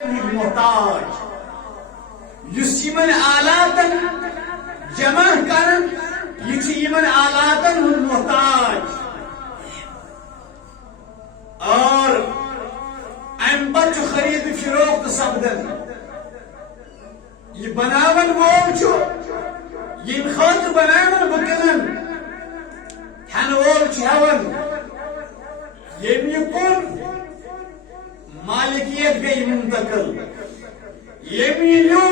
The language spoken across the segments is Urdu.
محتاج یمن آلاتن جمع کرن یہ یمن آلاتن محتاج اور ام پتہ خرید فروخت سپدن یہ بناون وول یم خاطر بناون بکنن ہن وول ہون یم یہ کن مالکیت گئی منتقل یم نیو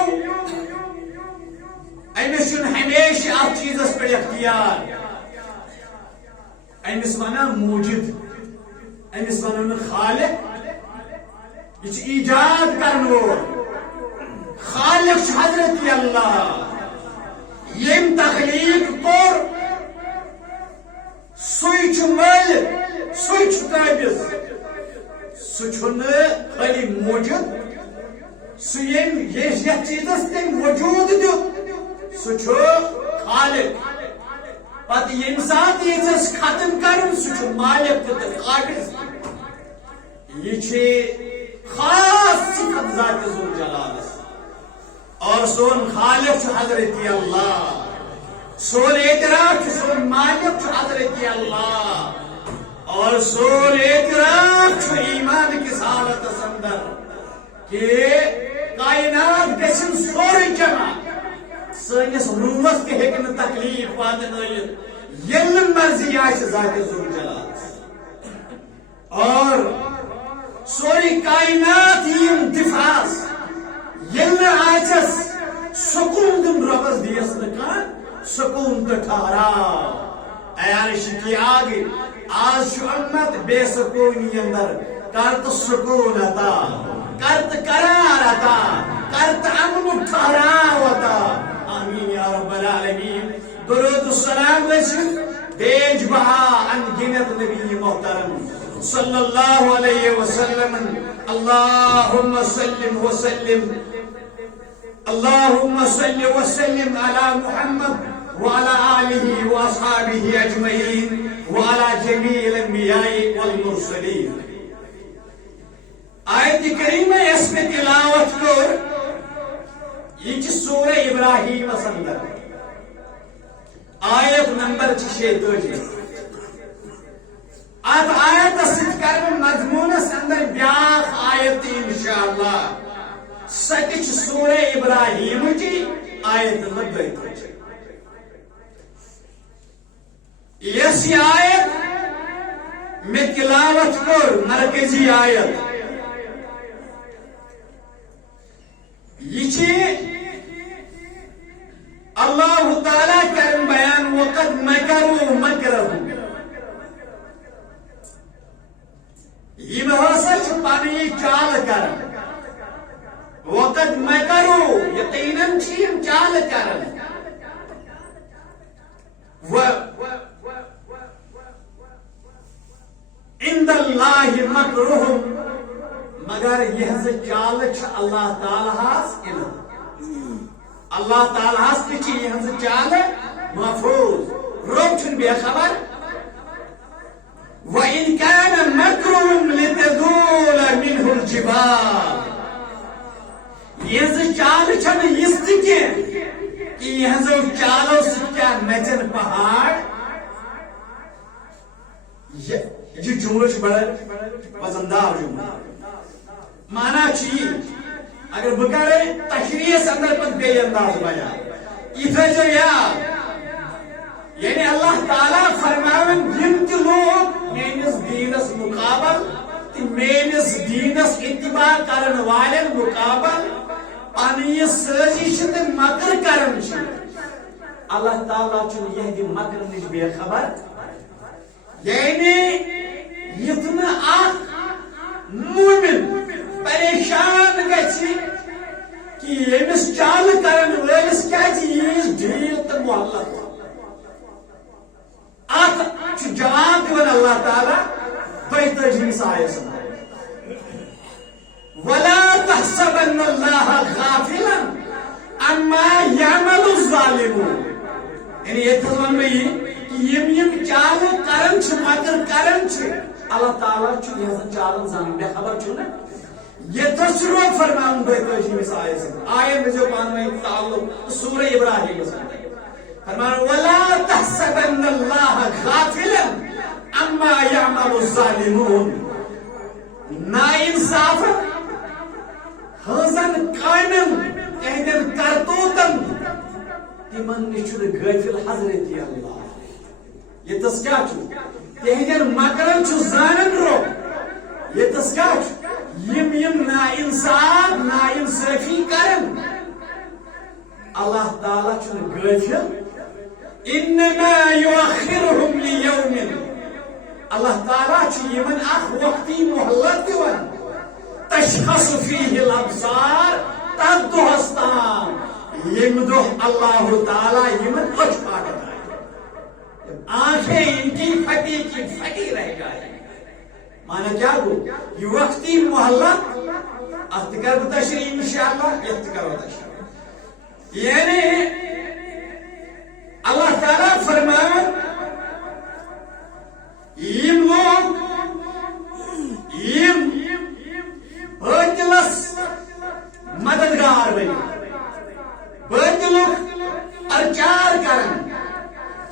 امس ہمیشہ ات چیزس پہ اختیار امس ونان موجد امس ونان خالق یہ ایجاد کرن وول خالق حضرت اللہ یم تخلیق کور سوچ مل سوچ قابض سن خالی موجود سم یس چیزس تم وجود دیت خالق پتہ یم سات یس ختم کرن سہ مالک تو قابض یہ خاص صفت ذات ذوالجلال اور سون خالق حضرت اللہ سون اعتراف سون مالک حضرت اللہ اور سون اعتراف ایمان کی حالت اندر کہ کائنات گژھن سورے جمع سنس روحس تہ ہیکہ تکلیف واتنائت یل مرضی آسہ ذات ذوالجلال اور سوری کائنات یم دفاس یل آسس سکون دن ربس دیس نکان سکون تو ٹھہراؤ عیارش کی آگے آج امت بے سکونی اندر کرت سکون عطا کرت قرار عطا کرت امن ٹھہراؤ عطا آمین یا رب العالمین درود السلام رسول بیج بہا انگنت نبی محترم صلی اللہ علیہ وسلم اللہم سلم وسلم اللهم صل وسلم على محمد وعلى آله وأصحابه أجمعين وعلى جميع الأنبياء والمرسلين. آیت کریمہ اس میں تلاوت کر یہ سورہ ابراہیم اندر آیت نمبر 46 ات آیت ست کر مضمون اندر بیاخ آیت انشاءاللہ سچ سورہ ابراہیم کی آیت نمبر 32 یہ آیت میں تلاوت کر مرکزی آیت یہ اللہ تعالیٰ کرن بیان وقت مکروا مکرہم یہ ہسا پنی چال کرن وقت مکروا یقیناً چال کرن عند اللہ مکرہم مگر یہ چال اللہ تعالیٰ علم اللہ تعالیٰ یہ چال محفوظ روب چھن بے خبر وَإِنْ كَانَ مَكْرُهُمْ لِتَزُولَ مِنْهُ الْجِبَالُ یہ چال چھن اس کی کہ یہ چالو سے کیا نچن پہاڑ یہ جملہ بڑا پسندار جملہ مانا چاہیے اگر بکرے تشریح اندر پر بے انداز بیان اتنا جو یعنی اللہ تعالیٰ فرماون یم تی لوگ مینس دینس مقابل مینس دینس اتباع کرن والن مقابل پانی سازش تے مکر کرن اللہ تعالیٰ چن یہ مکر نش بے خبر یعنی یتنا مومن پریشان گژھِ کہ یمس چال کرن ولس کیا ڈھیل تو محلت ات جواب دِوان اللہ تعالیٰ 32 آیس ولا تحسبن اللہ غافلا عما يعمل الظالمون یعنی یہ ون میں یم چال کرن مکر کرن اللہ تعالیٰ یہ چالن زان بے خبر یہ تسرو فرمان بیتوشی میں آئے سے آئے میں جو پانوئی تعلق سورہ ابراہیم سے فرمان وَلَا تَحْسَبَنَّ اللَّهَ غَافِلًا عَمَّا يَعْمَلُ الظَّالِمُونَ نا انصاف ہنزن کامن تہندن کرتوتن تمن نشد غافل حضرت اللہ یہ تس کیا چھو تہندن مکرن چھو زانن رو یہ تس کیا چھو یم نا انصاف نا انصافی کرن اللہ تعالیٰ چھو غافل انما یؤخرهم لیوم اللہ تعالیٰ چھو یمن اخ وقتی محلت دیوان تشخص فيه الابصار تدو ہستان یمدو اللہ تعالیٰ یمن اچھ پاکتا ہے آنکھیں ان کی پھٹی رہ جائے مانا کیا گو یہ وقتی محلت اختکار بتشریح انشاءاللہ اختکار بتشریح یعنی اللہ تعالیٰ فرمائے یم لوگ یم باطلس مددگار بنی باطلک ارچار کرن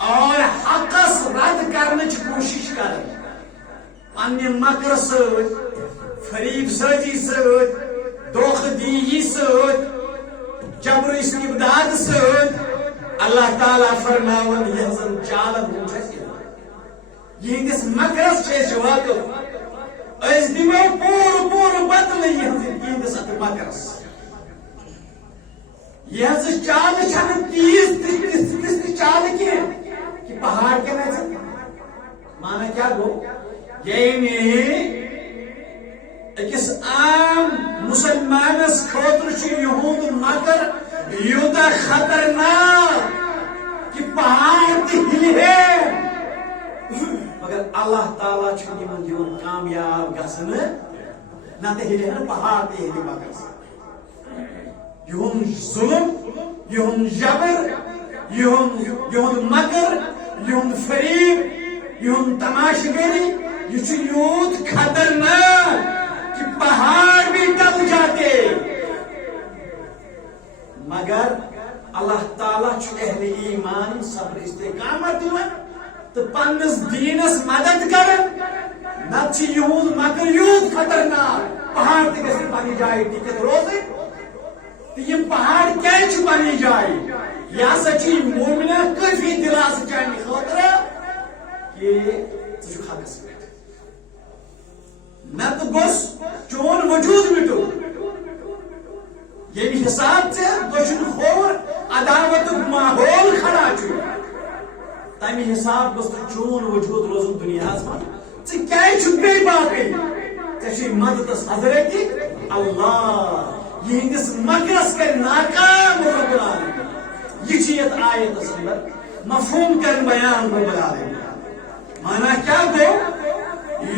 اور حقس رد کرنے کی کوشش کرن پنہ مکر ست فریب سازی ست دھوکہ دیگی ست جبر استبداد ست اللہ تعالیٰ فرماون یہزن چالن ہوں یہندس مکرس جواب اس دمو پور بدل یہندس ات مکرس یہ چال چھن تیز چال کی پہاڑ کے نظر مانا کیا گو یعنی اکس عام مسلمانس خاطر یہود مکر یوتا خطرناک کہ پہاڑ ہل ہے مگر اللہ تعالیٰ چھن یمن کامیاب گھن نہ ہلے پہاڑ تہ ہل مگر یہن ظلم یہن جبر یہن مکر یہن فریب یہن تماشگری یہ یوت خطرناک کہ پہاڑ بھی ڈب جاتے مگر اللہ تعالیٰ اہل ایمان صبر استقامت دیوان تو پنس دینس مدد کرن نت یہود مگر یوت خطرناک پہاڑ تہ گژھِ پنہ جائے ٹکت روزے تو یہ پہاڑ کیا پنہ جائے یہ ہسا مومنہ کافی دلاس چانہ خاطر کہ ژٕ حقس پہ نت گوس چون وجود مٹو یہ حساب سے دشن خور عداوت ماحول کھڑا تمہ حساب گوس چون وجود روزن دنیا من ژے باقی ژے مددس حضرت اللہ یہندس مکرس کر ناکام رب العالمین یہ یت آیتس اندر مفہوم کر بیان رب العالمین مانا کیا گو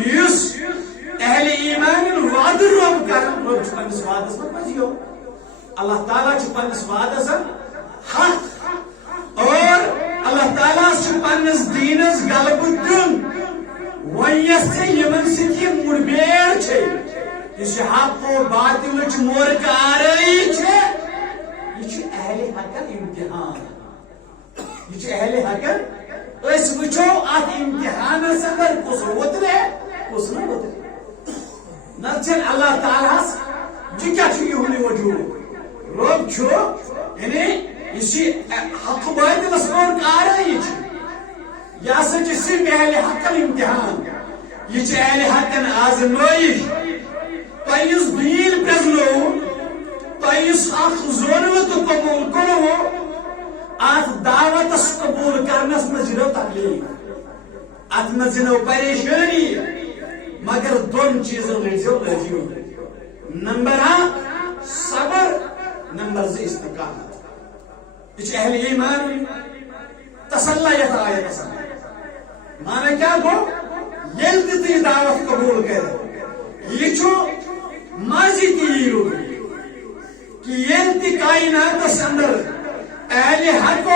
یس اہل ایمان وعد رب کر رب پنس وعدس من پزیو اللہ تعالیٰ پنس وعدس حق اور اللہ تعالیٰ پنس دینس غلب دن ونس یمن سی مڑبیر اس حق و باطل مورک آرائی یہ اہل حقن امتحان یہ اہل حقن اس وچو ات امتحان اندر کس وترے کس نہ وترے نتن اللہ تعالیٰ یہ کیا یہ وجود رب چھو یعنی اسی حق باطلس مورک آرائی یہ سا صرف اہل حقن امتحان یہ اہل حقن آزمائش تیس دین پرزنو تیس حق زونو تو قبول کرو ات دعوت قبول کرنس مزیدو تکلیف ات مزیدو پریشانی مگر دون چیزوں لیزیو نمبر 1 صبر نمبر 2 استقامت یہ اہل ایمان تسلیت آیت تسلی مانا کیا گو یل تی دعوت قبول کرے یہ چھو ماضی کی رو کہ یل تی کائنات اندر اہل حق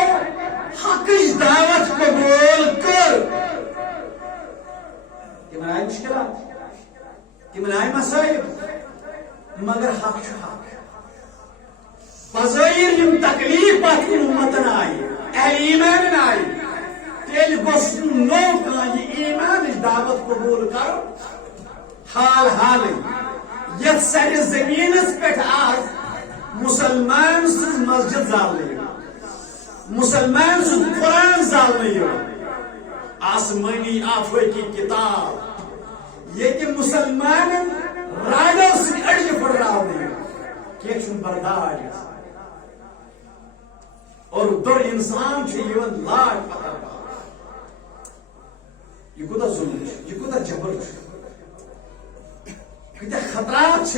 حقش دعوت قبول کر تمہیں آئی مشکلات تمہیں آئی مسائل مگر حق حق بظاہر یم تکلیف پتہ امتن آئی اہل ایمان آئی تیل گوس نو یہ ایمان دعوت قبول کرو حال حال یت سر زمین پہ آج مسلمان سز مسجد زالنے مسلمان سز قرآن زالنے آسمانی آفاقی کتاب یہ کہ مسلمان راڈو سے اڑی پڑھانے کی برداشت اور در انسان لاٹ پتہ یہ کوتا ظلم یہ کوتا جبر کتنا خطرات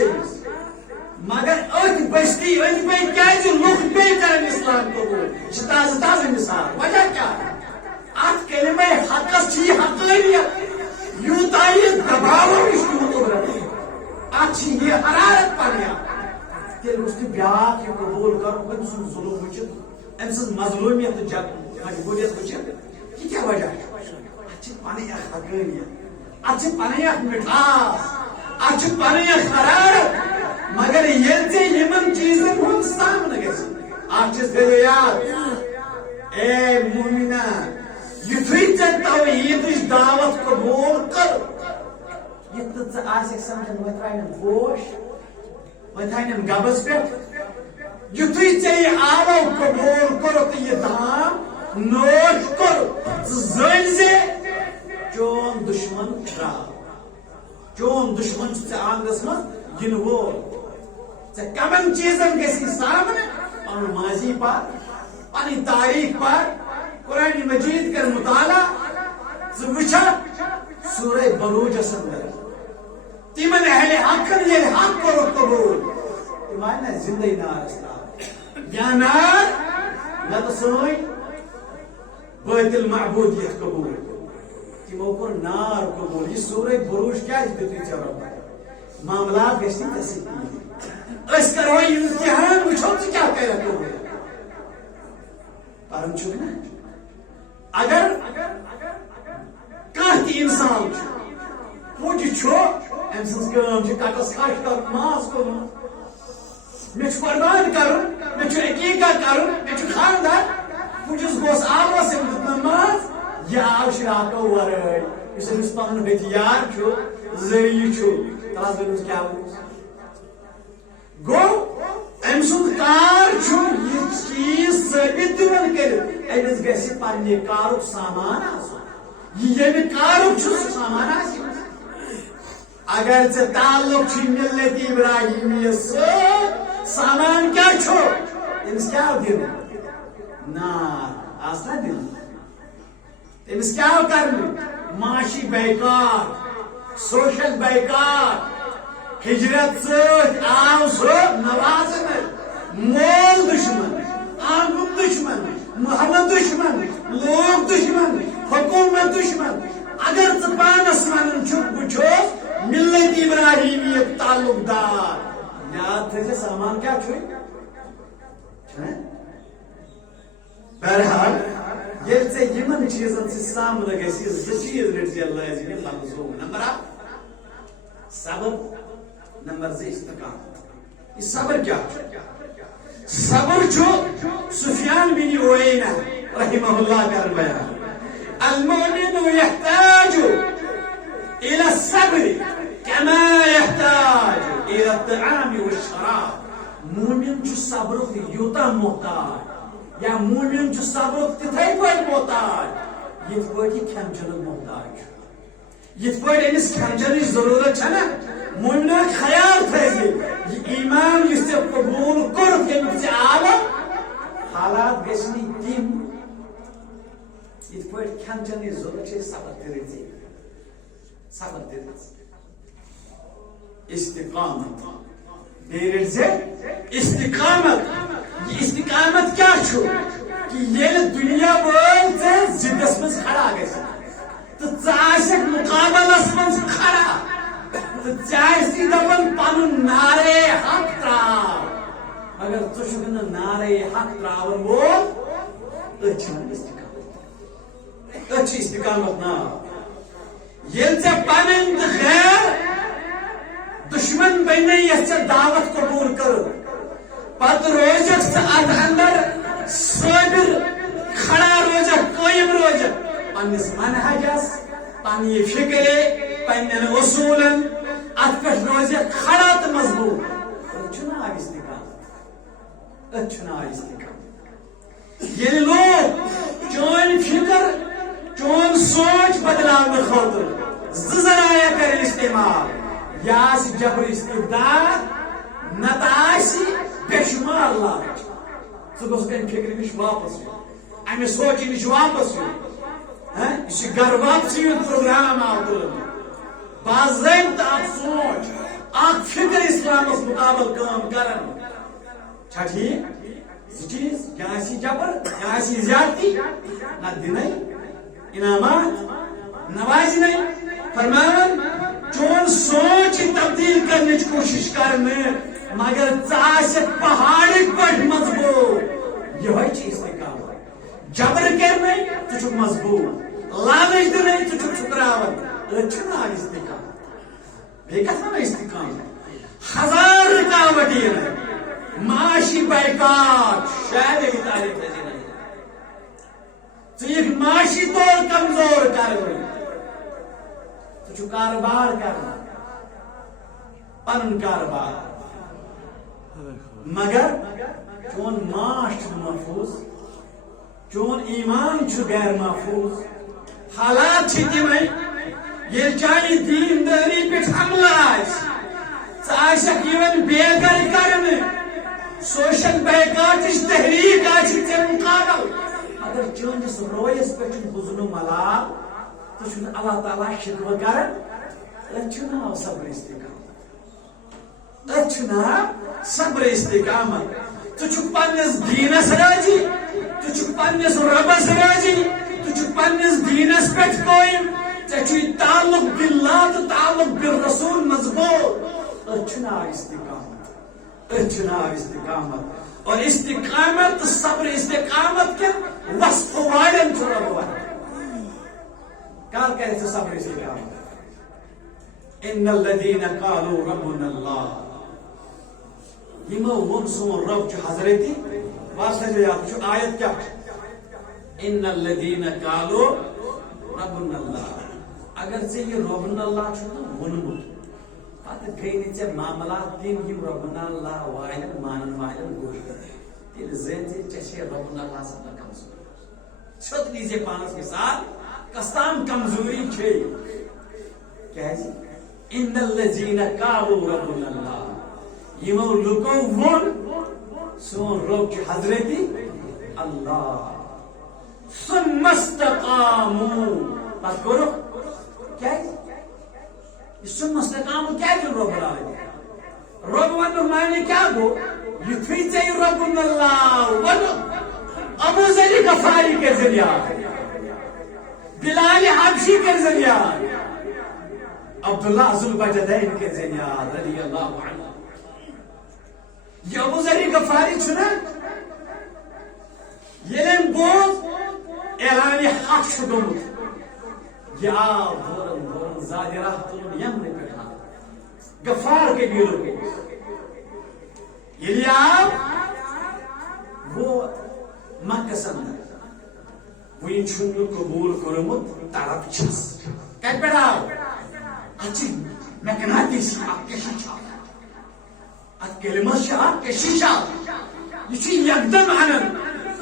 مگر ات بستی ات پہ کیا لوگ پہ کرن اسلام قبول یہ تازہ تازہ مثال وجہ کیا ات کلمہ حقس چھ حقانیت یوتا یہ دباو ات یہ حرارت پڑیا تیل اس کی بیاق یہ قبول کرو ام سن ظلم وچت ام سن مظلومیت جب مجبوریت وچت یہ کیا وجہ ہے اچھ پانی حقانیت اچھ پانی مٹھاس اچھ پانی حرارت مگر یہ یمن چیزن ہم سامنے گژھِ اچھ تھٲیِو یاد اے مومنہ یُتھُے ژےٚ توحیٖدٕچ دعوت قبول کر یہِ تہٕ ژٕ آسکھ سمجھان وۄنۍ ترٛاونٮ۪م پوش وۄنۍ تھاونٮ۪م گبس پٮ۪ٹھ یُتھُے ژےٚ یہِ آلو قبول کوٚرُتھ تہٕ یہِ دام نوش کوٚر ژٕ زٲنۍ زِ چون دشمن درٛاو چون دشمن چھُ ژےٚ آنگنس منٛز ینہٕ وول کمن چیزن گسی سامنے پن ماضی پر پنی تاریخ پر قرآن مجید کر مطالعہ وچھا سورہ بروجس اندر تمن اہل حقن یہ حق کرو قبول تمہارا زندہ نار اسلام یا نار نت سوئی باطل معبودیت قبول تمو کو نار قبول یہ سورہ بروج کیا دیتی چرا معاملات گسی تصدیق اس کرو امتحان وچھو تو کیا کہہ رہے ہو پرم چھوڑ نا اگر کانتی انسان پوچھ چھو ام سنس کام چھ کٹس کھاش کر ماس کو میں چھ قربان کرو میں چھ عقیقہ کرو میں چھ خاندار پوچھس گوس آلو سے نماز یہ آو شراکو ورائے اس امس پنن ہتھیار چھو ذریعہ چھو تراز دنس کیا ہو گو ام سن کار چھو یہ چیز ثابت دون کر امس گژھِ پننہِ کارُک سامان آسُن یہ کارُک چھُ سامان آسہِ اگر ژےٚ تعلق چھُ ملت ابراہیمیس سۭتۍ سامان کیا چھُ أمِس کیا دِنہٕ نار آس نا دِنہٕ أمِس کیا کرنہٕ معاشی بیکار سوشل بیکار ہجرت ست آو سو نوازن مول دشمن آنگن دشمن محمد دشمن لوگ دشمن حکومت دشمن اگر پانس ون بچوس ملت ابراہیمیت تعلق دار یاد تھے سامان کیا چھوئی بہرحال یہ یمن چیزن سے سامنے گسی زٕ چیز رٹی اللہ عزیز لفظو نمبر اکھ صبر نمبر 2 استقامت یہ صبر کیا صبر چھو سفیان بن عیینہ رحمہ اللہ کر بیان المؤمن يحتاج الى الصبر كما يحتاج الى الطعام والشراب مومن چھو صبر یوتا محتاج یا مومن چھو صبر تتھے پٲٹھۍ محتاج یِتھ پٲٹھۍ یہِ کھٮ۪ن چٮ۪نُک محتاج چھُ یِتھ پٲٹھۍ أمِس کھٮ۪ن چٮ۪نٕچ ضروٗرت چھےٚ نا مومنہ خیال تھٲیزِ یہِ ایمان یُس ژےٚ قبوٗل کوٚرُتھ ییٚمیُک ژےٚ آلہٕ حالات گژھِ نہٕ تِم یِتھ پٲٹھۍ کھٮ۪ن چٮ۪نٕچ ضروٗرت چھِ صبر تہِ رٔٹزِ صبر تہِ رٔٹزِ استقامت بیٚیہِ رٔٹزِ استقامت یہ استقامت کیا چھو کہ ییٚلہِ دُنیا وٲلۍ ژےٚ ضِدس منٛز کھڑا گژھِ تہٕ ژٕ آسکھ مُقابلس منٛز کھڑا تہٕ ژےٚ آسی دپان پنُن نعرے حق تراو مگر ژٕ چھُکھ نہٕ نعرے حق تراون وول أتھۍ چھِ ونان استقامت أتھۍ چھِ استقامت ناو ییٚلہِ ژےٚ پنٕنۍ تہٕ غیر دشمن بنے یس دعوت قبول کر پت روزک ات اندر صابر کھڑا روزک قائم روزک پنس منہجس پنہ فکر پنن اصولن ات پہ روزک کھڑا تو مضبوط چنا استقامت چنا استقامت یہ لوگ چون فکر چون سوچ بدلانے خاطر ذرائع کر استعمال یا جبر استبداد نتاش بے شمار لالچ ثہ گوس کم فکر نش واپس امہ سوچ نش واپس یہ گر واپسی پروگرام آو تل باضابطہ اک سوچ اک فکر اسلامس مقابل کام کرن چھا ٹھیک یہ چیز کیا جبر کیا زیادتی نہ دن انعامات نوازن فرمان چون سوچ تبدیل کرنے کی کوشش کرنے مگر ثاثت پہاڑ پہ مضبوط یہ چیز استقامت جبر کرنے تو مضبوط لالچ دن تو ٹھکراون اچھا استقامت بیٚیہِ کتھ وَنان استقامت ہزار رکاوٹ یِن معاشی بائیکاٹ شاید تعریف ٹھیک معاشی طور کمزور کرنے تو کاروبار کرنا پن کاروبار مگر چون معاش محفوظ چون ایمان غیر محفوظ حالات تمے یہ چاہیے دینداری پہ حملہ ثک بے گھر کرنے سوشل بائیکاٹ تحریک مقابل اگر چانس رویس پہ بزن ملال تو اللہ تعالیٰ شکوہ کرن ات ناو صبر استقامت ات ناو صبر استقامت تو پنس دینس راضی تو پنس ربس راضی تو پنس دینس پہ قائم ٹھیک تعلق باللہ تو تعلق بالرسول مضبوط ات ناو استقامت ات ناو استقامت اور استقامت صبر استقامت کے وصف والن رب کار کرے صبر استقامت ان الذين قالوا ربنا الله یمو ون سون رب چھ حضرتی واسطہ یاد چھ آیت کیا ان الذين قالوا ربنا الله اگر سے یہ ربنا الله چھ ونمت پتہ گئی نہ معاملات تم یم ربنا الله وائل مانن وائل گوش تیل زیت چھ ربنا الله سب کمزور چھت لیجیے پانس کے ساتھ کستام کمزوری چھے کیا ہے ان الذين قالوا ربنا الله یمو لوکو ون سون رب کی حضرتی اللہ ثم استقاموا بس کرو کیا ہے ثم استقاموا کیا ہے رب العالمین رب ون معنی کیا گو یتھی چے ربنا اللہ ون ابو ذر غفاری کے ذریعہ بلال حبشی کے ذریعہ عبداللہ ذوالبجدین کے ذریعہ رضی اللہ عنہ یہ ابو ذر غفاری چھنا یہ بوز اعلان حق شدومت یہ آب دورن دورن زادی راہ تلون یمن پٹھا غفار کے بیلو کو یہ آب وہ مکہ سندر وہ انچھن قبول کرمت طرف چھس کہت پڑھاو اچھی مکناطیسی آپ کے شیشہ ات کلمہ شاہ کے شیشہ یہ چھ یکدم انن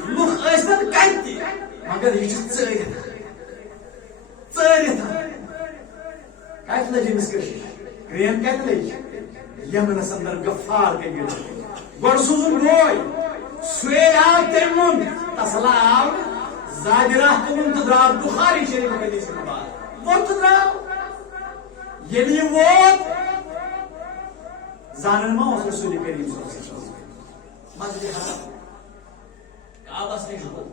لوگ ایسن کہتی مگر یہ چھ ژٲرِتھ کہت لجی مس کے شیشہ کریم کہت لجی یمنس اندر غفار کے گرد گوڑ سوزن گوئی سوے آو تیمون تسلا آو زاجراہ تمون تدراو بخاری شریف کے حدیث کے بعد وہ تدراو یعنی وہ زانن ما اس رسول کریم صلی اللہ علیہ وسلم مسجد حرام کعبہ سے شروع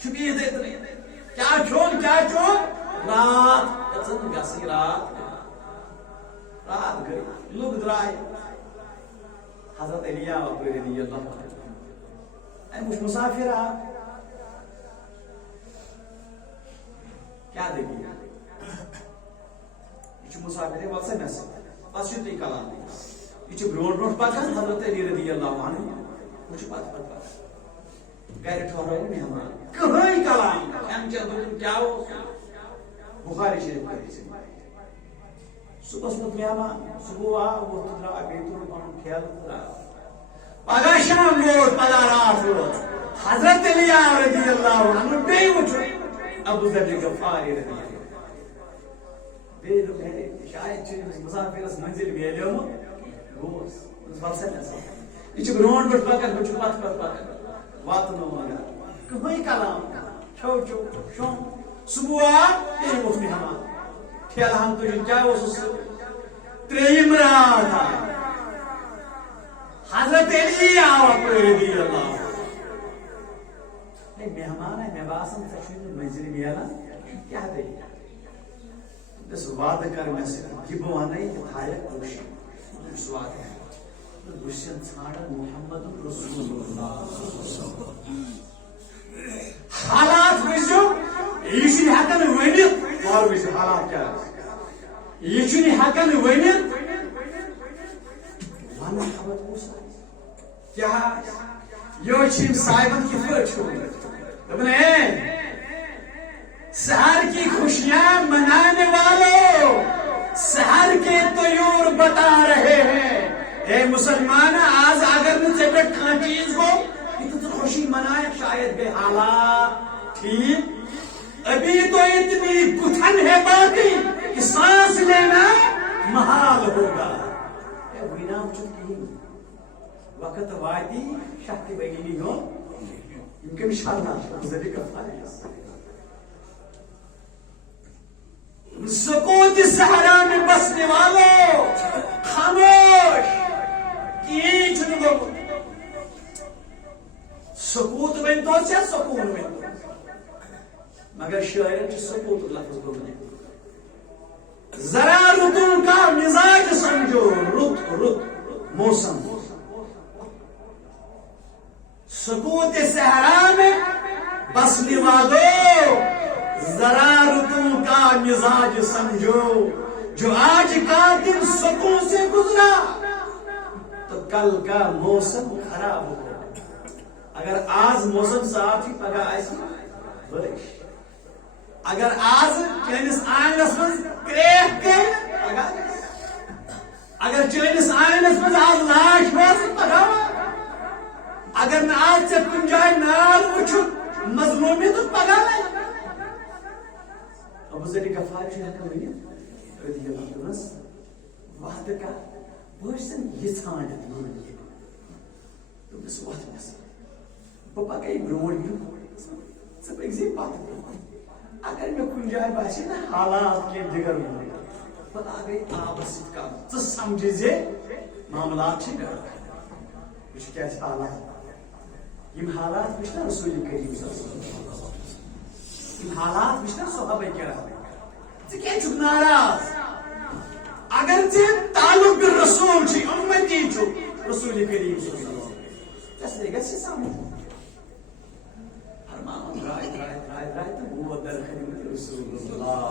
چھپی دیتے نہیں کیا چون رات اتن گسی رات گئی لوگ درائے حضرت علیہ ابو رضی اللہ عنہ اے مش مسافر آپ کیا دیکھیے یہ مسافر ہے وقت سے پس تی کلام یہ برو برو پکان حضرت علی رضی اللہ عنہ وہ پت پت گھر ٹھہرو مہمان کہین کلام کھین چین دن کیا بخاری شریف کر صبح مت مہمان صبح آو وہ درا بیتور پن کھیل درا پگہ شام ووت پگہ رات ووت حضرت علی رضی اللہ عنہ بے وچھ ابو ذر غفاری رضی اللہ بے لو ہے شاید چھ مسافرس منزل ویلیو گوس وسن یہ گراؤنڈ پہ پکان بچ پت پت پکان وات نو مگر کہیں کلام چھو چھو شوم صبح یہ وقت مہمان ٹھیل ہم تو کیا اس تریم رات حضرت علی رضی اللہ مہمان ہے میں باسن سچن منزل میلا کیا دے بس وعدہ کر میں سے یہ بوانے کہ تھایا خوش اس وعدہ ہے گشن ژھانڈ محمد رسول اللہ حالات وچھو یہ چھ ہکن ونت اور وچھ حالات کیا یہ چھ ہکن ونت وانا خبر موسی کیا یہ چھ صاحبن کی فرچو دبنے سحر کی خوشیاں منانے والوں سحر کے طیور بتا رہے ہیں اے مسلمان آج اگر نہ چپٹ کھان چیز کو تو خوشی منائے شاید بے حالات ٹھیک ابھی تو اتنی گتھن ہے باقی کہ سانس لینا محال ہوگا اے وینام چکی وقت وادی شاہتی بگینی ہو ان کے انشاءاللہ ذریعہ کفاری سکوت صحرا میں بسنے والوں خاموش کی چنگو سکوت بن تو سے سکون میں مگر شاعر کی سکوت لفظ بولنے ذرا رتو کا مزاج سمجھو رت موسم سکوت صحرا میں بسنے والوں ذرا رتو کا مزاج سمجھو جو آج کا دن سکون سے گزرا تو کل کا موسم خراب ہو اگر آج موسم صاف ہی پگہ آئے بارش اگر آج چینس آنگنس من کریک گئی اگر چینس آنگنس من آج لاش باز پگہ اگر نہ آج سے کن جائے نار وچھو مظلومی تو پگہ لائے ابو ذر غفاری چھُ ہٮ۪کان ؤنِتھ رضی اللہ عنہس وعدٕ کر بہٕ ٲسن یہِ ژھانڈِتھ مٲنِتھ دوٚپنس وۄتھ مےٚ سۭتۍ بہٕ پکے برونٛٹھ برونٛٹھ ژٕ پٔکزِ پتہٕ اگر مےٚ کُنہِ جایہِ باسہِ نا حالات کینٛہہ دِگر بہٕ لاگے آبس سۭتۍ کتھ ژٕ سمجھِ زِ معاملات چھِ گڑبڑ وٕچھ کیٛاہ چھِ حالات یِم حالات وٕچھ نا رسول کریم صلی اللہ علیہ وسلم حالات وچھنا صحابہ کرام ژٕ کیٛازِ چھُکھ ناراض اگر ژےٚ تعلق بالرسول چھُے اُمتی چھُکھ رسول کریم صلی اللہ علیہ وسلم ژےٚ گژھِ سمجھ فرماوان درٛاے درٛاے درٛاے درٛاے تہٕ ووت در خدمت رسول اللہ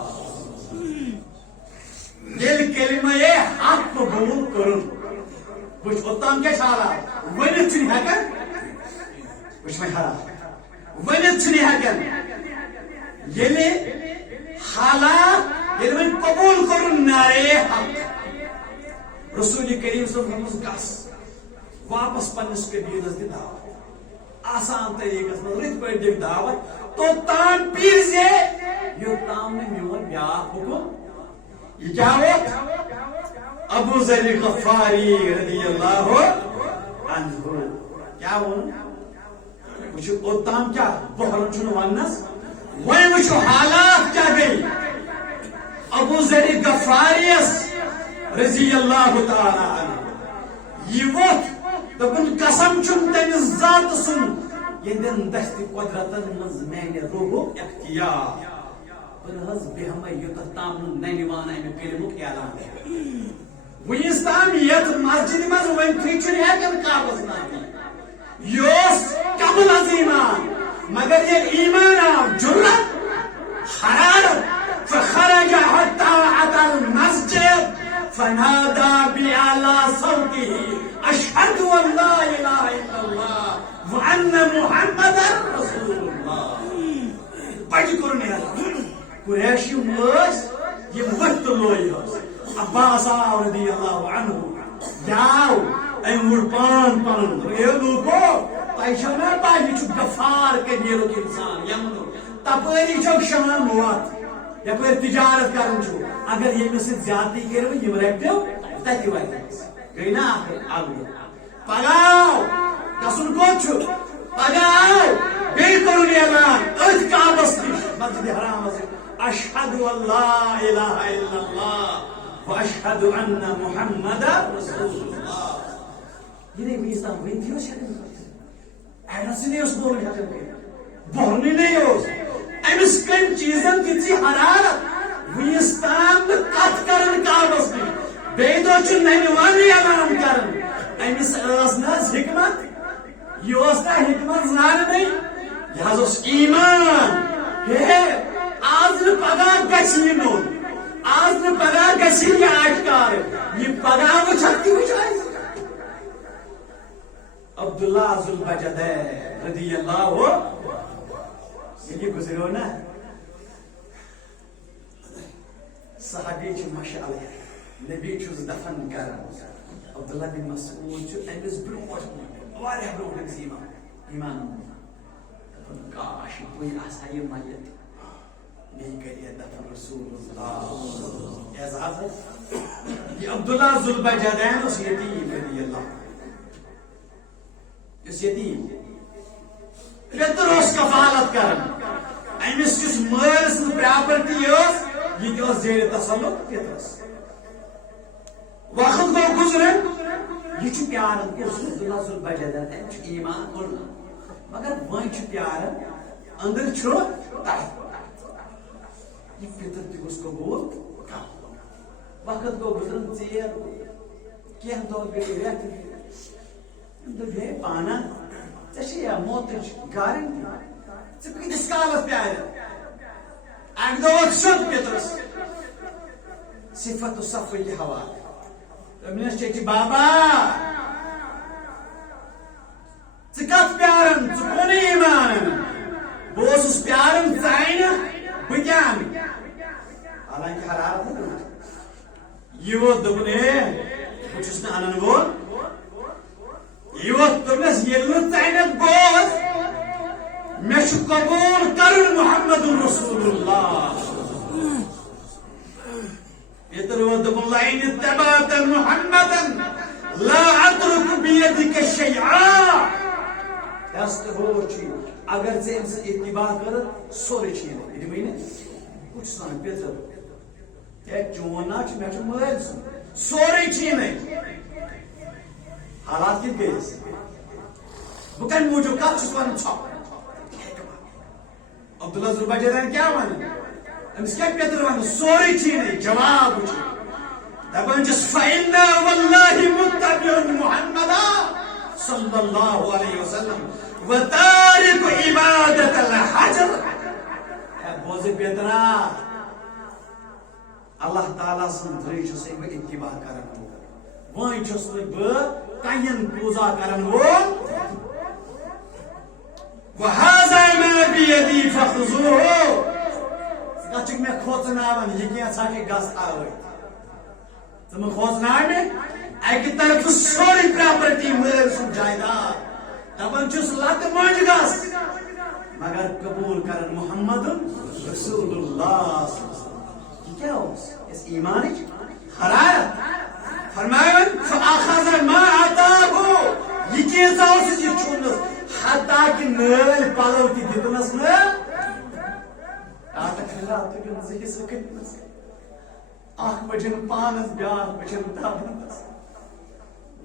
ییٚلہِ کلمہ حق قبوٗل کوٚرُن وٕچھ اوٚتام کیٛاہ چھِ حالات ؤنِتھ چھُنہٕ ہٮ۪کان وٕچھ وۄنۍ حالات ؤنِتھ چھُنہٕ ہٮ۪کان یعنی حالات یعنی من قبول کرن نارے حق رسول کریم صلی اللہ علیہ وسلم گس واپس پنس قبیلس دی دعوت آسان طریقس من رت پہ دک دعوت تو تان پیر سے یوتام نے میون بیاکھ حکم یہ کیا ہو ابو ذر غفاری رضی اللہ عنہ کیا ہو مجھے اوتام کیا بحرن چھن ونس وہی وچھو حالات کیا گئی ابو ذر غفاری رضی اللہ تعالی عنہ یہ وقت دپن قسم چھن تمس ذات سن یندن دست قدرتن مز میانہ روح اختیار بنہز بہمہ یوتھ تام ننوان امہ کلمک اعلان ونس تام یت مسجد مز ون تھی چھن ہیکن قابض نہ یوس قبل عظیمان مگر یہ ایمان آو جرت حرارت فخرج حتى أتى المسجد فنادى بأعلى صوته أشهد أن لا إله إلا الله وأن محمدا رسول الله. بڑی قرنی قریشی مس یہ وقت لوئی عباس رضی اللہ عنہ یاو ام پان پان یہ لوگو تیشنا پا یہ غفار قبیلو کے انسان یمنو تپری چو شام وات یپر تجارت کرن چھو اگر یہ میں سے زیادتی کرو یہ رکھو تاکہ وائے گئی نا آگو پگاو کسن کو چھو پگاو بے کرنی اعلان ات کعبس نش مسجد حرام سے اشہد ان لا الہ الا اللہ واشہد ان محمد رسول اللہ. یہ نہیں بھی اسلام وین تھی شکل ایڈا سے نہیں اس بولنے حقیقت کے بولنے نہیں ہو امس کن چیزن تیزی حرارت ویستان قط کرن کعبس نش بیدو چو نینوانی اعلان کرن امس آسناز حکمت یہ اوستا حکمت زنان نہیں یہ اس ایمان ہے آز نے پگا گچھی نو آز نے پگا گچھی یہ آٹکار یہ پگا وہ چھتی ہوئی جائے. عبداللہ ذوالبجد رضی اللہ ہو یہ گزرو نا صحابی چھ مشعل نبی چھ دفن کرن عبداللہ بن مسعود چھ امس برونٹ واریاہ برونٹ ایمان کاش کوئی آسا یہ میت نہیں کریے دفن رسول اللہ اعزاز ہے یہ عبداللہ ذوالبجدین اس یتیم رضی اللہ اس یتیم پیتر اس کفالت کرن امس کس مالس پراپرٹی یہ تہ زیر تسلط پیترس وقت گو گزرن یہ پیارن کہ عبداللہ ذوالبجدین امس ایمان کھول مگر وہاں پیارن اندر چھو تحت یہ پیتر تہ گوس قبول وقت گو گزرن ژیر کینٛہہ دۄہ گٔے رٮ۪تھ گٔے پانا ژےٚ چھے یا موتٕچ گارنٹی ژٕ کۭتِس کالس پیارِ اکہِ دۄہ ووت سیوٚد پیترس صفت صفوٕکۍ حوالہٕ دوٚپنس چیچہِ بابا ژٕ کتھ پیارن ژٕ کون ایمان بہٕ اوسُس پیارن ژٕ انہِ بہٕ کیٛاہ انہٕ حالانکہ حرارت یہ ووت دوٚپُن ہے بہٕ چھُس نہٕ انن وول یہ ووت دوٚپنس ییٚلہِ نہٕ ژٕ انکھ بوز مےٚ چھُ قبوٗل کرُن محمد رسول اللہ. پیتر ووت دوٚپُن لئن اتبعت محمدا لا اترك بيدك شيئا. دست ہو چھ اگر ژےٚ أمۍ سٕنٛز اتباع کٔرٕتھ سورُے چھیٖنِتھ یہ دِمٕے نہٕ بہٕ چھُس ونان پیتر ہے چون نا مےٚ چھُ مٲلۍ سُنٛد سورُے چھیٖنٕے حالات کِتھ گٔیس بہٕ کمہِ موٗجوٗب کتھ چھُس ونان ژھۄپ عبداللہ ذوالبجدین کیا ون امس کیا پیتر ون سورُے چھیٖنٕے جواب وٕچھ دپان چھس فإنا والله متبع محمدا صلی اللہ علیہ وسلم وتارك عبادة الحجر. بوز پیترا اللہ تعالیٰ سن دری چھس بہٕ اتباع کران وۄنۍ چھُس نہٕ بہٕ کَنٮ۪ن پوٗزا کران وول وهذا ما بيدي فخذوه. کتھ چھُکھ مےٚ کھوژناوان یہِ کینٛژھا کہ گژھ آوٕرۍ ژٕ مہ کھوژناو مےٚ اکہِ طرفہٕ سورُے پراپرٹی مٲلۍ سُنٛد جایداد دپان چھُس لتہٕ مۄنٛج گژھ مگر قبوٗل کرن محمد رسول اللہ. یہ کیا اوس اس ایمانٕچ حرارت فرماون فاخذ ما عطاه یہ کیٛازا اوسُس یہِ چھُنس حتیٰ کہ نٲلۍ پلو تہِ دِتنس نہٕ حصہٕ کھٔتمٕژ اکھ بٔجن پانس بیٛاکھ بٔجن دبنس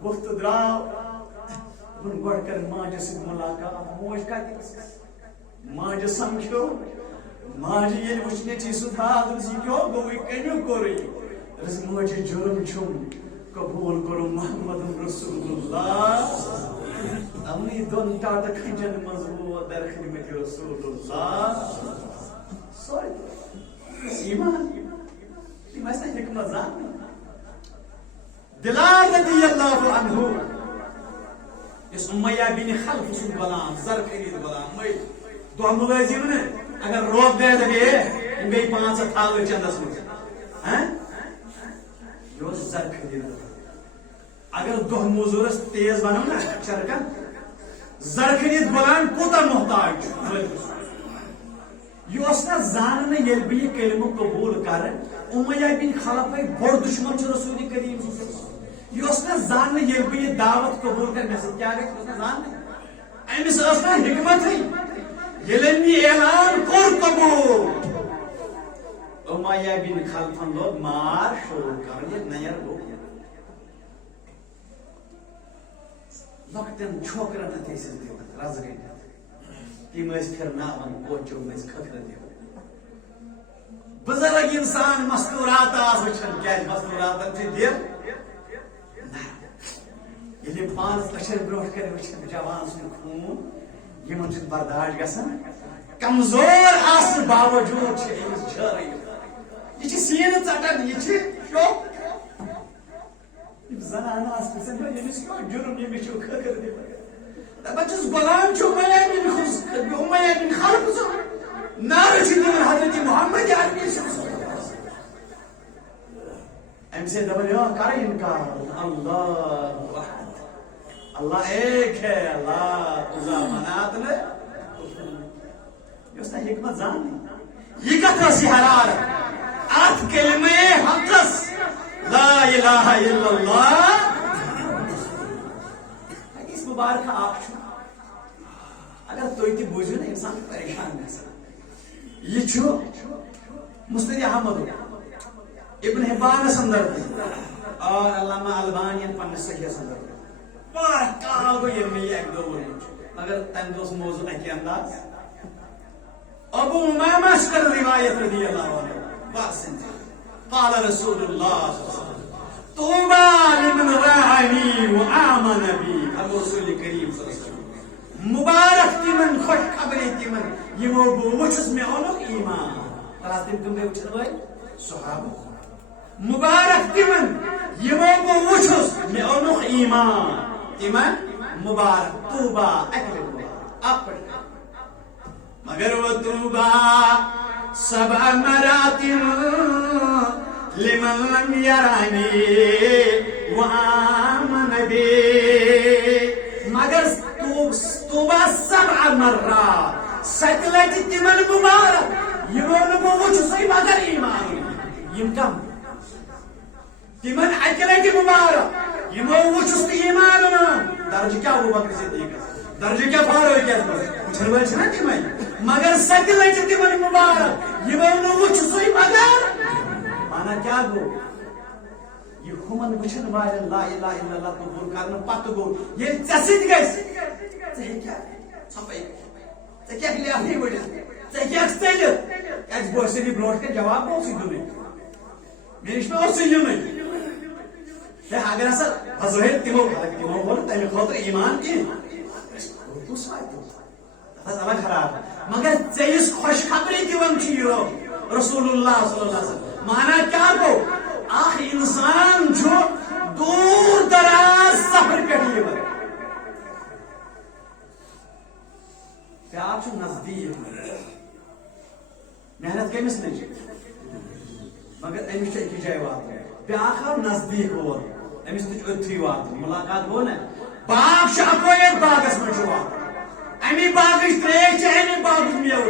ووٚتھ تہٕ درٛاو دوٚپُن گۄڈٕ کر ماجہِ سۭتۍ مُلاقات موج کتہِ ماجہِ سمکھیو ماجہِ ییٚلہِ وٕچھنٕچی سُہ حال دوٚپُس یہِ کیٛاہ گوٚو یہِ کمیُک کوٚرُے دوٚپُس ماجہِ جُرم چھُم قبوٗل کوٚرُم محمد رسول اللہ. امنٕے دۄن ٹاٹا کھنجن منٛز ووت در خدمت رسول اللہ سورُے ایمان یِم ٲسۍ نہ حکمت زانٕے بلال رضی اللہ عنہ اس امیہ بن خلف سن غلام زر خرید غلام مئی دو ملازم نے اگر روک دے لگے ان گئی 500 تھال چندس مجھ یہ زر خرید اگر دو موزورس تیز بنو نا شرکن زر خرید غلام کوتا محتاج یہ نا زاننے یل بہ یہ کلمہ قبول کر امیہ بن خلف بڑ دشمن رسول کریم صلی اللہ علیہ وسلم یہ نا زاننے یل بہ یہ دعوت قبول کر میں سے کیا گئی زاننے امس نا حکمت یل اعلان کور قبول امیہ بن خلفن لوگ مار شروع کر یہ نیر لوگ لکٹن چھوکرن تیس رز گئی تم پھرناون کوچو مز کھکر دِوان بزرگ انسان مستورات وچھان کیا مستورات دل یل 5 لچھر برو کر وچھان جوان سن خون یمن چھ برداشت گژھان کمزور آسن باوجود چھ امس جھر یہ چھ سین ژٹان یہ چھ شوق زنان آسن یمس کیوں جرم یمس چھ کھکر دِوان بچس غلام چھو امیہ بن خلف نار چھ دِوان حضرت محمد عربی صلی اللہ علیہ وسلم ام سے دبن یہ کر انکار اللہ احد اللہ ایک ہے اللہ تجا منات نے یہ حکمت جان یہ کتھ سی حرارت ات کلمہ حقس لا الہ الا اللہ مبارک آپ اگر تھی تہ بوزو نا انسان پریشان گژھان یہ مستد احمد ابن حبان اندر اور علامہ البانی پنس صحیح اندر بڑا کال گو یہ میں ایک دو مگر تم دوس موضوع اکی انداز ابو امامہ کر روایت رضی اللہ عنہ باسن قال رسول اللہ صلی اللہ علیہ وسلم طوبى لمن رعاني وآمن بي الرسول الكريم صلى الله عليه وسلم مبارك تمن خوش خبري تمن يمو بوچس میں اونو ایمان تراس تم گئی وچن وای صحابہ مبارک تمن يمو بوچس میں اونو ایمان تمن مبارک طوبى اكل مبارك اپڑ مگر وہ طوبى 7 مرات لمن لم يراني وآمن بي مگر طوبى 7 مرات سکلت تمن مبارک یمن بوچ سی مگر ایمان یم کم تمن اکلت مبارک یمو وچ ایمان درجہ کیا ابو بکر صدیق درجہ کیا فاروق اعظم چھ نا تمے مگر سکلت تمن مبارک یمن وچ سی مگر مانا کیا گو یہ ہمن وچھن والن لا الہ الا اللہ قبول کرنا پتہ گو یہ ژسد گژھِ ژے کیا سمجھ ژے کیا لیا نہیں بڑھ ژے کیا تیل ایس بوسری بروٹ کے جواب بوسی دنے میش میں اوسی نہیں ہے اگر اسا بظاہر تیمو بول تیل خاطر ایمان کی تو سایت بس الگ خراب مگر ژےیس خوش خبری دیوان چھیو رسول اللہ صلی اللہ علیہ وسلم مانا کیا گو آخ انسان جو دور دراز سفر کریے بر آپ نزدیک محنت کمس نہیں مگر امس اکی جائے وات بیاکھ آو نزدیک اور امس تھی اتھی وات ملاقات گو نا باغ اپویت باغس من وات امی باغ تریش امی باغ میو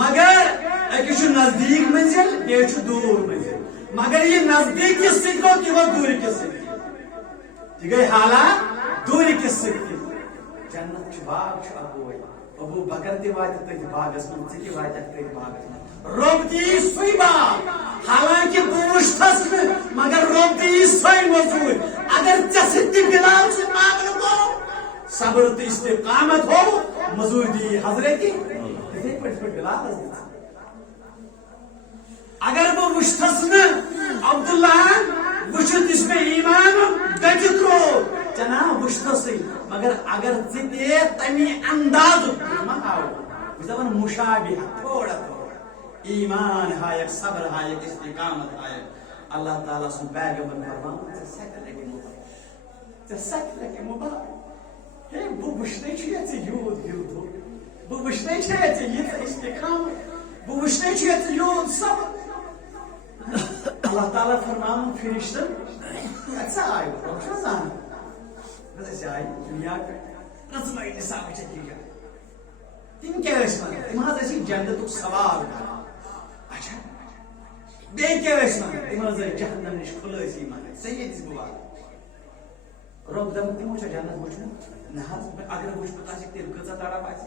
مگر اکس نزدیک منزل بیچ دور منزل مگر یہ نزدیک کس سے کو کہ وہ دور کس سے یہ گئی حالات دور کس سے جنت چھ باغ چھ ابو بکر تی وات تے باغس من تی وات تے باغس رب دی سوی باغ حالانکہ بوشتس مگر رب دی سوی موضوع اگر چستی بلال سے معاملہ کو صبر تو استقامت ہو مزور دی حضرت کسی پٹ بلال اگر وہ مشتسن عبداللہ وشت اس میں ایمان گج کو چنا مشتسی مگر اگر تے تمی انداز مت آو زبان مشابہ تھوڑا ایمان ہے صبر ہے استقامت ہے اللہ تعالی سن پیغمبر فرمان سک لگے مبارک ہے بو وشنے چھ یود گلدو بو وشنے چھ یہ استقام بو وشنے چھ یود سب اللہ تعالیٰ فرمان فرشتن کتسا آئی روشن زان بس آئی دنیا کا رزمائی نصاب چکی جا تم کیا اسمان تم حضر اسی جنت سوال کر اچھا بے کیا اسمان تم حضر جہنم نش کھلو اسی مان سید اس بوار رب دم تم چھ جنت وچھن نہ اگر وچھ پتہ چھ تیل کزا تڑا پاس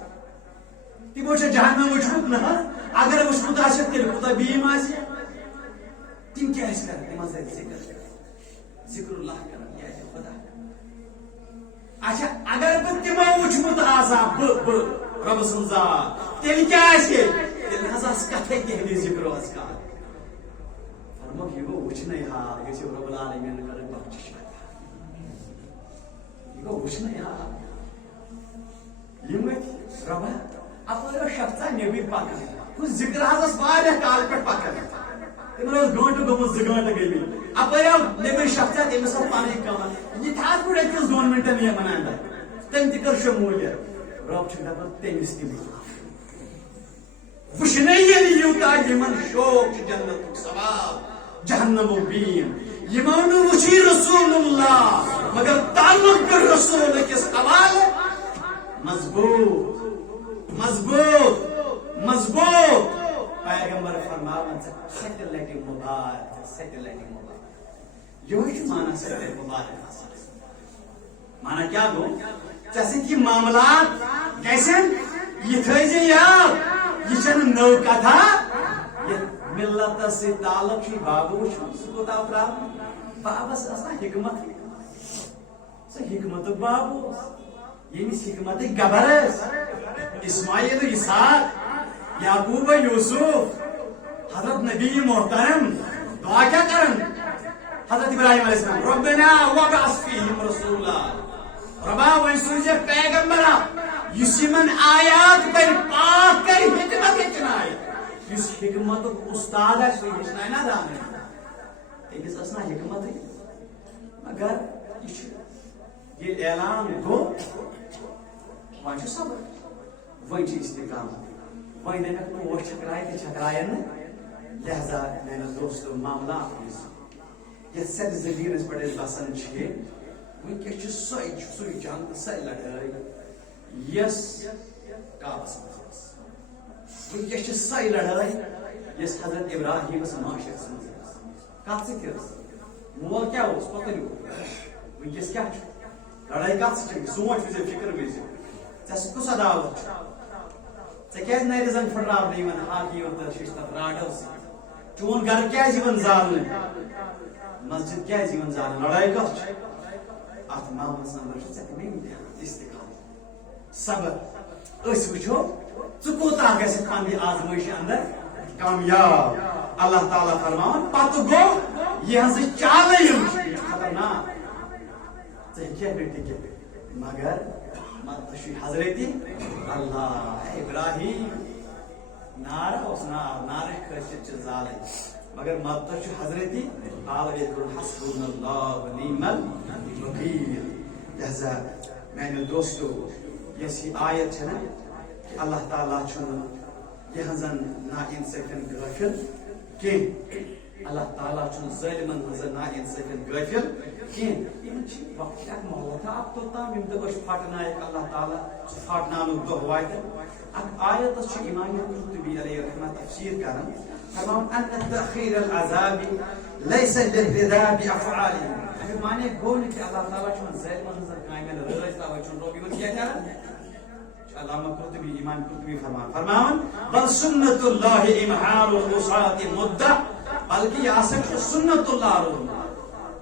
تم چھ جہنم وچھن نہ اگر وچھ پتہ چھ تیل کتا بیم آسی تم کیا اس کر تم حضر ذکر اللہ کر یا خدا اچھا اگر بہ تمو وچھمت آسا ب رب سنزا تیل کیا آسی تیل حضاس کتے کہنی ذکر واس کا فرمو کہ وہ وچھنے ہا یہ رب العالمین کر بخشش یہ وچھنے ہا یمت رب اپنا شخصا نبی پاک کچھ ذکر حضاس واریاہ کال پہ پکان تم روز گھنٹہ گمت زٕ گھنٹہ گئی اپر نبی شخصا تمس پانی کم یہ تھا پور أکس 2 منٹن یہ ونان تم تہ کر شمولیت رب چھ دپان تمس تہ وچھنے یل یوتا یمن شوق جنت ثواب جہنم بیم یمو نہ وچھی رسول اللہ مگر تعلق کر رسول کس حوالے مضبوط مضبوط مضبوط پیغمبر فرماون سیٹلٹی مبارک سیٹلٹی مبارک یہ مانا سیٹلٹی مبارک مانا کیا گو جیسے کہ معاملات کیسے یہ تھے یاد یہ چھ نو کتھا یہ ملت سے تعلق بابو سکوت افراد بابس آسان حکمت سہ حکمت بابو یمس حکمت گبر اسماعیل اسحاق یعقوب یوسف حضرت نبی محترم دعا کیا کرن حضرت ابراہیم علیہ السلام ربنا وابعث فیہم رسولا ربا ویسوج پیغمبرا یسمن آیات پر پاک کر حکمت چنائے یس حکمت استاد ہے سوی ہچنائے نا دانے تیس اسنا حکمت ہے مگر یہ اعلان گو وانچ صبر وانچ استقامت وہیں نے تو وہ چھکرائے کہ چھکرائے نا لہذا میں نے دوستو معاملات یہ سب زمین اس بڑے بسن چھے وہ کیا سوئی جنگ سائی لڑائی یس کابس مزاس وہ کیا سائی لڑائی یس حضرت ابراہیم اس معاشر سمجھاس کات سے کرس مول کیا ہو اس پتہ نہیں ہو وہ کیا لڑائی کات سے چھے سوچ ویزے فکر ویزے جیسے کس عداوت ژےٚ نَرِ زن پھٕٹراونہٕ یِمن ہاکی تہٕ شِشتہٕ راڈو سۭتۍ چون گرٕ کیازِ یِوان زالنہٕ مسجد کیازِ یِوان زالنہٕ لڑٲے کتھ چھِ اتھ معاملس اندر چھُ ژےٚ مےٚ امتحان استقامت صبر أسۍ وٕچھو ژٕ کوتاہ گژھِ پننہِ آزمٲیشہِ اندر کامیاب اللہ تعالیٰ فرماوان پتہٕ گوٚو یہِ ہسا چالے یِم چھِ خطرناک ژٕ ہیٚککھا ٹِکِتھ مگر حضرت اللہ ابراہیم نار اس نار خرچ زالے مگر مت حضرت قال حسبنا اللہ ونعم الوکیل لہذا میانو دوستو یس یہ آیت ہے کہ اللہ تعالیٰ یہ نا انصافن غافل کی اللہ تعالیٰ ظالمن ہزن نا انصافن غافل کی وقت مہلت اب توتام یم دہ پھٹنائک اللہ تعالیٰ پھٹنان دہ وات اتھ آیتس امام قرطبی علیہ رحمہ تفسیر کران فرمان ان تاخیر العذاب ليس للرضا بافعالهم معنی گو نہ کہ اللہ تعالیٰ ظالمن ہزن کامن رضا تاوی روب یمن کیا کران علامہ قرطبی امام قرطبی فرمان بل سنت اللہ امحال الوسعات مدہ بلکہ یہ آسک سنت اللہ رود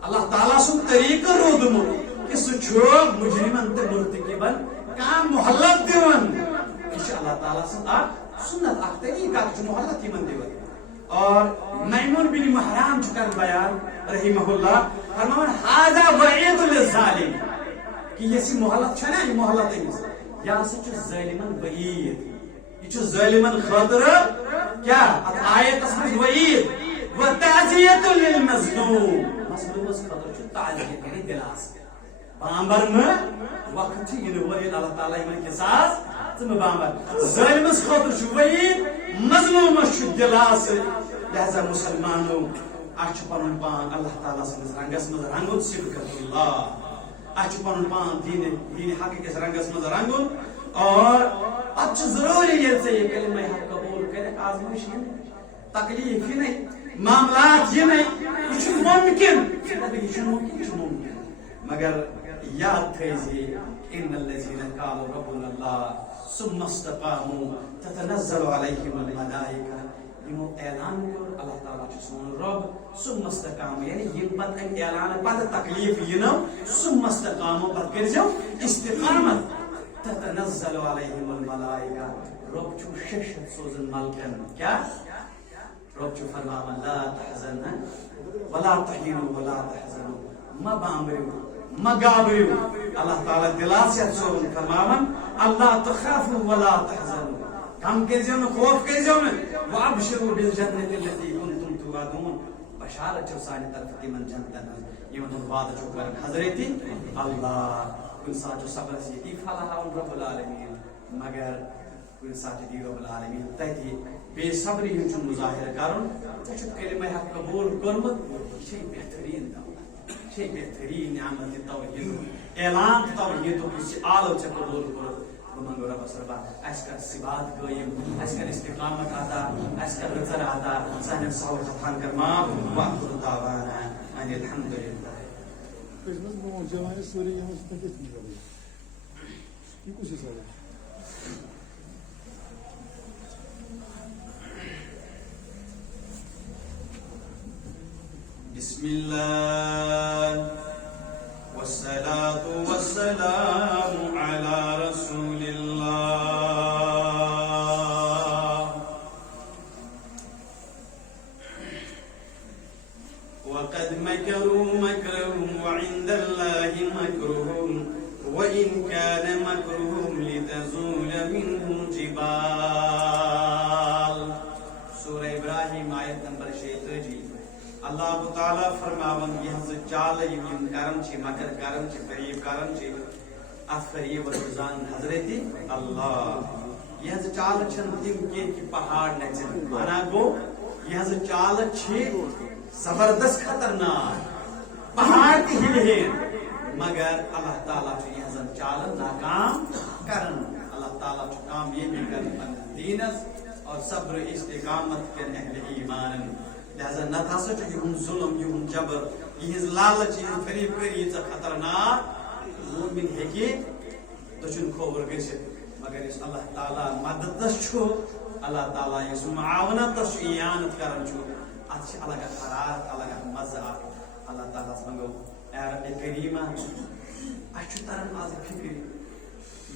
اللہ تعالیٰ سن طریقہ رودم کہ سہ مجرمن تو مرتکبن کام محلت دیون یہ اللہ تعالیٰ سن سنت اخ طریقہ محلت یمن دیون اور میمون بن محران کر بیان رحمہ اللہ فرمان ھذا وعید للظالم کہ یہ محلت چھنا یہ محلت امس یہ ہسا ظالمن وعید یہ ظالمن خاطر کیا آیتس مز وعید و تعزیت للمظلوم مظلومس خاطر تعزیت یعنی دلاس بامبر وقت ول اللہ تعالیٰ کے ساتھ بامبر ظالمس خاطر وعید مظلومس دلاس لہذا مسلمانوں اچھ پن پان اللہ تعالیٰ سندس رنگس مز رنگن صبغت اللہ اچھ پن پان دین حق کس رنگس مز رنگن اور پتہ ضروری یہ کلمہ حق قبول کر آزمائش تکلیف یہ نہیں معاملات یہ نہیں یہ ممکن مگر یاد تھیزی ان الذين قالوا ربنا الله ثم استقاموا تتنزل عليهم الملائكه یمو اعلان کر اللہ تعالیٰ سون رب ثم استقاموا یعنی یم پتہ اعلان پتہ تکلیف ینو ثم استقاموا پتہ کرزو استقامت تتنزل عليهم الملائكه رب چھو ششت سوزن ملکن کیا رب چھو فرمان لا تحزن ولا تحینوا ولا تحزنوا ما بامبرو مگابریو اللہ تعالیٰ دلاسیت سوزن فرمان اللہ تخافوا ولا تحزنوا کم کیزیو میں خوف کیزیو میں وابشروا بالجنة التي كنتم توعدون بشارت چھو سانی طرف تیمن جنتن یہ من وعدہ چھو کرن حضرتی اللہ کن ساتھ جو صبر سیتی فلاح رب العالمین مگر کن ساتھ دی رب العالمین تیتی بے صبری ہنچن مظاہر کرن چھو کلمہ حق قبول کرمت شئی بہترین دولت شئی بہترین نعمت توحید اعلان توحید تو کسی آلو چھ قبول کرد منگو رب سربا اس کا سبات قائم اس کا استقامت آتا اس کا رضر آتا سانن صحوہ خطان کرما وآخر دعوانا ان الحمدللہ Christmas mo جوان سوری یہ مستقل نہیں کرے یہ کچھ سارے بسم اللہ والصلاة والسلام على رسول اللہ وقد مكروا مكرهم وعند الله مكرهم وإن كان مكرهم لتزول منه جبال سورہ ابراہیم آیت نمبر 36 اللہ تعالیٰ فرماون یہ چال یم کرم چھ مکر کرم چھ فریب کرم چھ ات فریب روزان حضرت اللہ یہ چال چھن تم کی پہاڑ نچن مانا گو یہ چال چھ زبردست خطرناک پہاڑ کی ہلیں مگر اللہ تعالیٰ چھ یہ چال ناکام کرن اللہ تعالیٰ چھ کامیابی کرن دینس اور صبر استقامت کرن اہل ایمان لہذا نہ تھا سو یہ ظلم یہ جبر یہ لالچ یہ فریب کری یہ خطرناک مومن ہے کہ دچن کھوور گژھت مگر اس اللہ تعالیٰ مدد چھو اللہ تعالیٰ اس معاونت چھو اعانت کرن چھو ات چھ الگ حرارت الگ مزہ اللہ تعالیٰ منگو اے رب کریمہ اچھ ترن آز فکر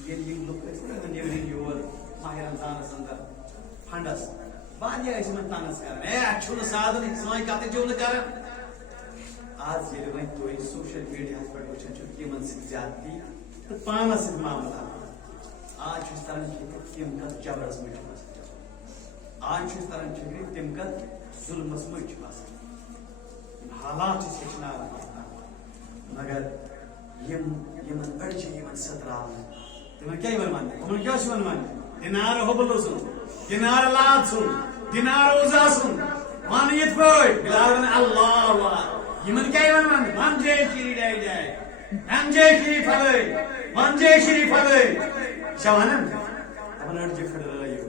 یل یم لوگ نیبرنگ یور ماہ رمضانس اندر فنڈس واریاہ اس من تانس کرن اے اچھو سادن سوئی کتے جو کرن آج یہ وۄنۍ تُہۍ سوشل میڈیاہس پٮ۪ٹھ وٕچھان چھِو تِمن سۭتۍ زیادتی تہٕ پانس سۭتۍ معاملات آج چھُ تران فِکر تِم کتھ جبرس منٛز چھِ باسان آج چھُ تران فِکر تِم کتھ ظُلمس منٛز چھِ باسان حالات چھِ ہیٚچھناوان مگر یمن أڑۍ چھِ یِوان سٔتراونہٕ تِمن کیٛاہ یِوان وننہٕ تِمن کیٛاہ چھُ یِوان وننہٕ دینار حبل سُن دینار لات سُن دینار اوزا سُن ون یِتھ پٲٹھۍ بِلال اللہ یمن کیا ون ون جے شری ڈے جائے ون جے شری پھلے ون جے شری پھلے کیا ونان دپان أڑجہِ پھٹرٲیِو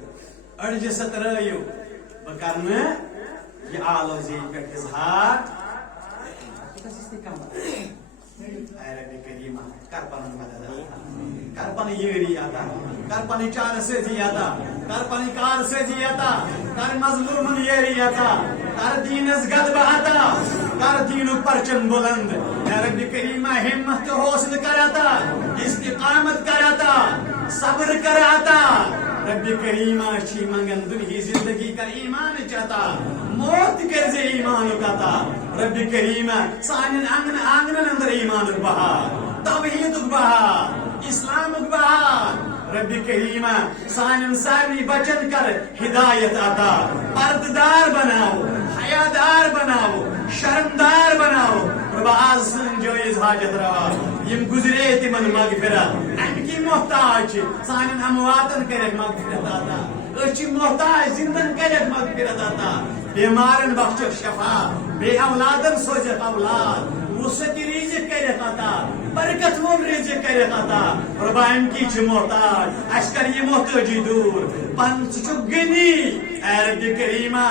أڑجہِ سترٲیِو بہٕ کرٕ نہٕ یہِ آلو زیٖنہِ پٮ۪ٹھ اظہار اے ربِ کریٖمہ کر پنُن مدد عطا کر پنٕنۍ یٲری عطا کر پنٕنۍ چارٕ سٲزی عطا کر پنٕنۍ کار سٲزی عطا کر مظلومن یٲری عطا کر دیٖنس غلبہٕ عطا کر دیٖنُک پرچم بلند اے رب کریٖمہ ہمت تہٕ حوصلہٕ کر عطا استقامت کر عطا صبر کر عطا رب کریٖمہ چھی منگن دنہی زندگی کر ایمانٕچ عطا موت کر زِ ایمانُک عطا رب کریٖمہ سانٮ۪ن آنگنن اندر ایمانُک بہار توحیدُک بہار اسلامُک بہار رب کریٖمہ سانٮ۪ن سارنٕے بچن کر ہدایت عطا پردٕدار بناو حیادار بناو شرمدار بناو رب آز سٲنۍ جٲیز حاجت روا یم گزرے تمن مغفرت ام کی محتاج سان امواتن کرک مغفرت عطا اچھی محتاج زندن کرک مغفرت عطا بیمارن بخشک شفا بے اولادن سوچک اولاد وسعتی رزق کرک عطا برکت وول رزق کرک عطا ربا ام کی چھ محتاج اس کر یہ محتاجی دور پن چھ غنی اے رب کریمہ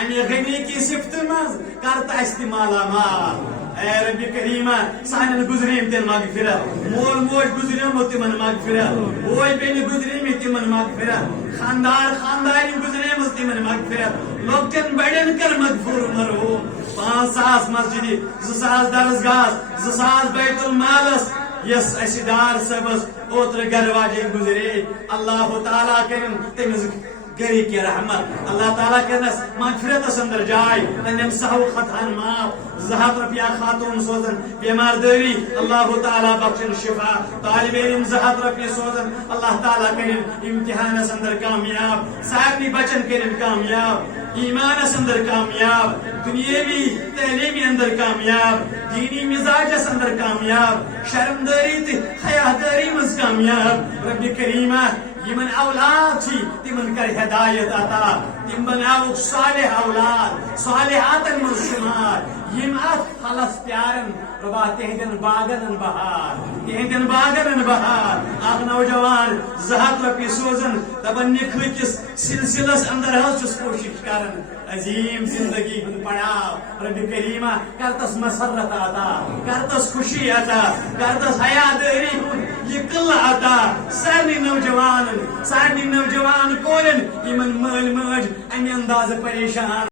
امی غنی کی صفت مز کرتا استعمال مال اے رب کریمہ سانن گزریم تن مغفرت مول موج گزریم تمن مغفرت بوئی بین گزریم تمن مغفرت خاندار خاندانی گزریم تمن مغفرت لوکن بڑن کر مغفور مرو 5,000 مسجد 2,000 درسگاہ 2,000 بیت المالس یس اسدار صبس اوتر گھر واجے گزرے اللہ تعالیٰ کرن تمز گری کی رحمت اللہ تعالیٰ کرنس مغفرت اندر جائے تنم سہو خطان معاف 1,000 رپیہ خاتون سوزن بیمار داری اللہ تعالیٰ بخشن شفا طالب علم 1,000 رپیہ سوزن اللہ تعالیٰ کرن امتحان اندر کامیاب سارنی بچن کرن کامیاب ایمان اندر کامیاب دنیاوی تعلیمی اندر کامیاب دینی مزاج اندر کامیاب شرمداری تے حیاداری مز کامیاب رب کریمہ یمن اولاد چھ تمن کر ہدایت عطا تم بناو صالح اولاد صالحاتن من شمار یم ات خلص پیارن ربا تہندن باغن بہار تہندن باغن بہار اخ نوجوان 1,000 رپیہ سوزن دپن نکھ کس سلسلس اندر چس کوشش کرن عظیم زندگی ہند پڑاو رب کریمہ کرتس مسرت عطا کرتس خوشی عطا کرتس حیاداری ہند یہ قلعہ عطا سارنی نوجوان کورن یمن مل ماج امی انداز پریشان